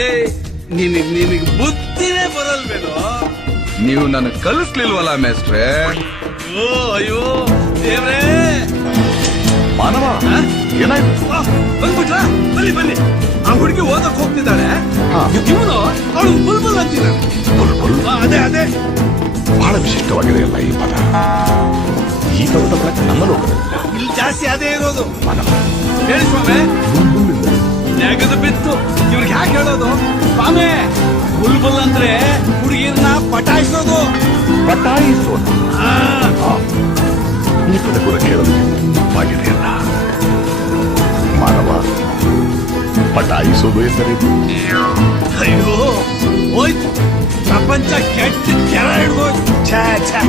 ಏ ನಿನಗೆ ಬುದ್ಧಿನೇ ಬರಲ್ವೇನೋ. ನೀವು ನನಗೆ ಕಲಿಸ್ಲಿಲ್ವಲ್ಲ ಮೇಸ್ಟ್ರೆ. ಅಯ್ಯೋ ಅಯ್ಯೋ ದೇವ್ರೇ. ಮಾನವ ಏನಾಯ್ತು? ಬಂದ್ಬಿಟ್ರ ಬನ್ನಿ ಬನ್ನಿ. ಆ ಹುಡುಗಿ ಓದಕ್ ಹೋಗ್ತಿದ್ದಾಳೆ. ಇವನು ಅವಳು ಬುಲ್ಬುಲ್ ಅಂತಿದ್ದಾಳೆ. ಬುಲ್ಬುಲ್ ಅದೇ ಅದೇ ಬಹಳ ವಿಶಿಷ್ಟವಾಗಿದೆ ಅಲ್ಲ ಈ ಪದ. ಈ ಪದದ ಬಳಕೆ ನಮ್ಮ ಲೋಕದಲ್ಲಿಲ್ಲ. ಇಲ್ಲಿ ಜಾಸ್ತಿ ಅದೇ ಇರೋದು. ಮಾನವ ಹೇಳಿ ಸ್ವಾಮಿ. ಬುಲ್ಬುಲ್ ನೆಗದು ಬಿತ್ತು. ಇವ್ರಿಗೆ ಯಾಕೆ ಹೇಳೋದು ಸ್ವಾಮಿ? ಬುಲ್ಬುಲ್ ಅಂದ್ರೆ ಹುಡುಗಿರ್ನ ಪಟಾಯಿಸೋದು. ಪಟಾಯಿಸೋಣ. ಈ ಪದ ಕೂಡ ಕೇಳಲು ತಪ್ಪಾಗಿದೆಯಲ್ಲ ಮಾನವ. ಪಟಾಯಿಸೋದು ಎಂದರೆ ಅಯ್ಯೋ ಹೋಯ್ತು. ಪ್ರಪಂಚ ಕೆಟ್ಟ ಕೆರ ಹಿಡ್ದೋಯ್ತು. ಛೇ ಛೇ.